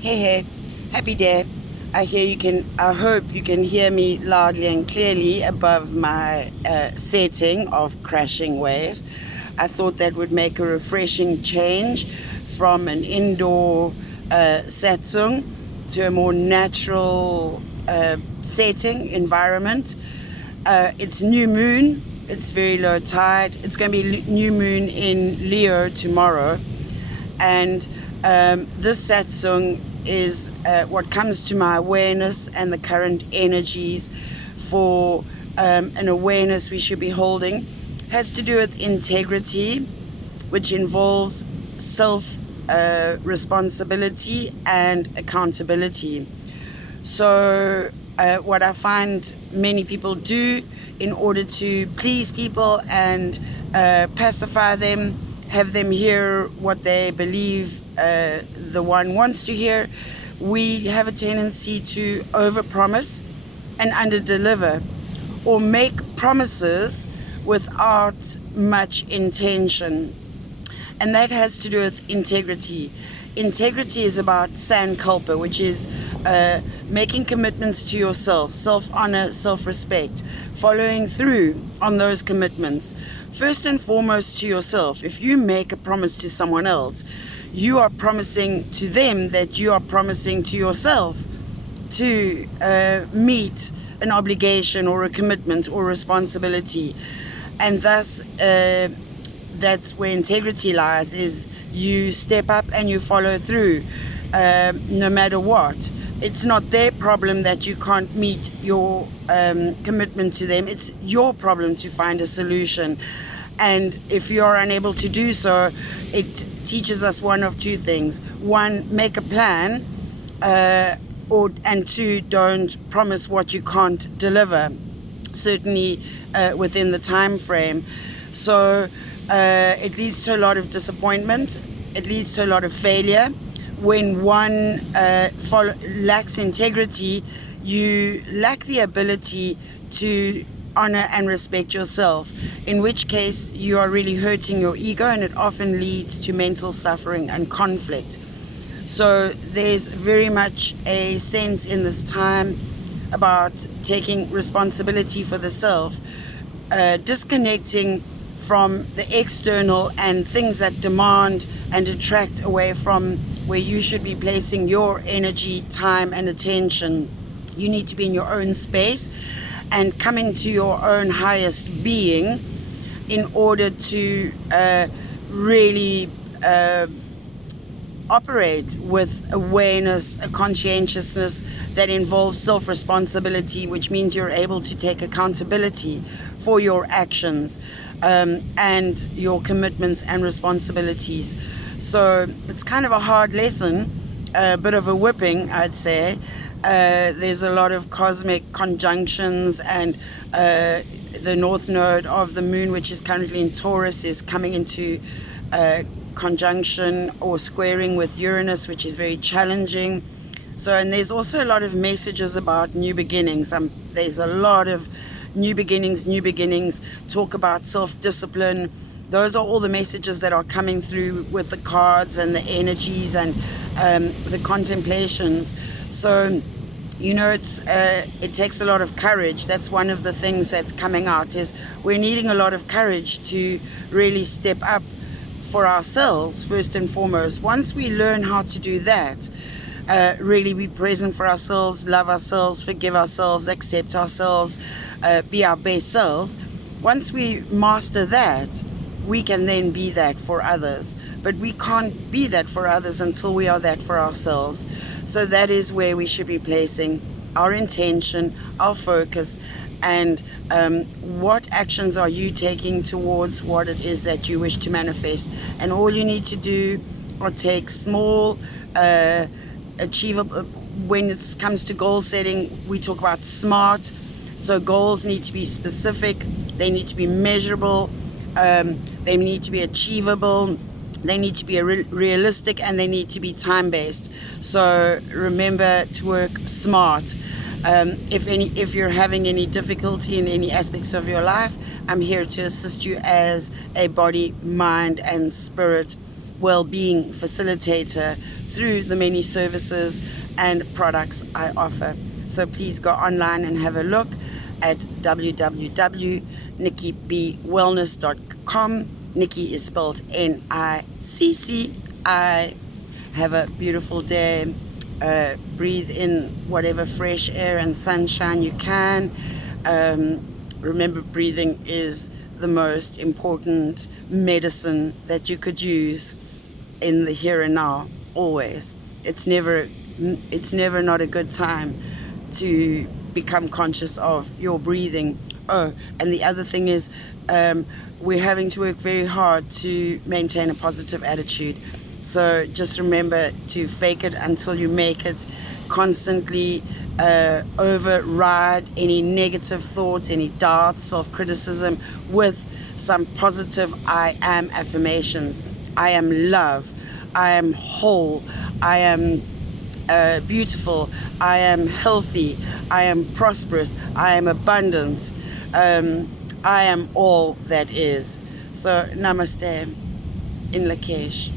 Hey, happy day. I hope you can hear me loudly and clearly above my setting of crashing waves. I thought that would make a refreshing change from an indoor satsang to a more natural setting, environment. It's new moon, it's very low tide. It's going to be new moon in Leo tomorrow. And this satsang is what comes to my awareness and the current energies for an awareness we should be holding. Has to do with integrity, which involves self responsibility and accountability. So, what I find many people do in order to please people and pacify them, have them hear what they believe the one wants to hear, we have a tendency to overpromise and underdeliver, or make promises without much intention. And that has to do with integrity. Integrity is about sankalpa, which is making commitments to yourself, self-honor, self-respect, following through on those commitments. First and foremost to yourself. If you make a promise to someone else, you are promising to them that you are promising to yourself to meet an obligation or a commitment or responsibility. And thus, that's where integrity lies, is you step up and you follow through no matter what. It's not their problem that you can't meet your commitment to them. It's your problem to find a solution. And if you're unable to do so, it teaches us one of two things. One, make a plan, and two, don't promise what you can't deliver, certainly within the time frame. So it leads to a lot of disappointment. It leads to a lot of failure. When one lacks integrity, you lack the ability to honor and respect yourself, in which case you are really hurting your ego, and it often leads to mental suffering and conflict. So there's very much a sense in this time about taking responsibility for the self, disconnecting from the external and things that demand and attract away from where you should be placing your energy, time, and attention. You need to be in your own space and coming to your own highest being in order to really operate with awareness, a conscientiousness that involves self-responsibility, which means you're able to take accountability for your actions and your commitments and responsibilities. So it's kind of a hard lesson, a bit of a whipping, I'd say. There's a lot of cosmic conjunctions, and the north node of the moon, which is currently in Taurus, is coming into conjunction or squaring with Uranus, which is very challenging. So, and there's also a lot of messages about new beginnings. There's a lot of new beginnings, talk about self-discipline. Those are all the messages that are coming through with the cards and the energies and the contemplations. So, you know, it takes a lot of courage. That's one of the things that's coming out, is we're needing a lot of courage to really step up for ourselves, first and foremost. Once we learn how to do that, really be present for ourselves, love ourselves, forgive ourselves, accept ourselves, be our best selves. Once we master that, we can then be that for others. But we can't be that for others until we are that for ourselves. So that is where we should be placing our intention, our focus, and what actions are you taking towards what it is that you wish to manifest. And all you need to do are take small, achievable. When it comes to goal setting, we talk about SMART. So goals need to be specific, they need to be measurable, they need to be achievable, they need to be realistic, and they need to be time-based. So remember to work smart. If you're having any difficulty in any aspects of your life, I'm here to assist you as a body, mind, and spirit well-being facilitator through the many services and products I offer. So please go online and have a look at www.nickibwellness.com. Nikki is spelled Nicci. Have a beautiful day. Breathe in whatever fresh air and sunshine you can. Remember, breathing is the most important medicine that you could use in the here and now, always. It's never not a good time to become conscious of your breathing. Oh, and the other thing is, we're having to work very hard to maintain a positive attitude. So just remember to fake it until you make it. Constantly override any negative thoughts, any doubts, self-criticism with some positive I am affirmations. I am love. I am whole. I am beautiful. I am healthy. I am prosperous. I am abundant. I am all that is. So namaste in Lakesh.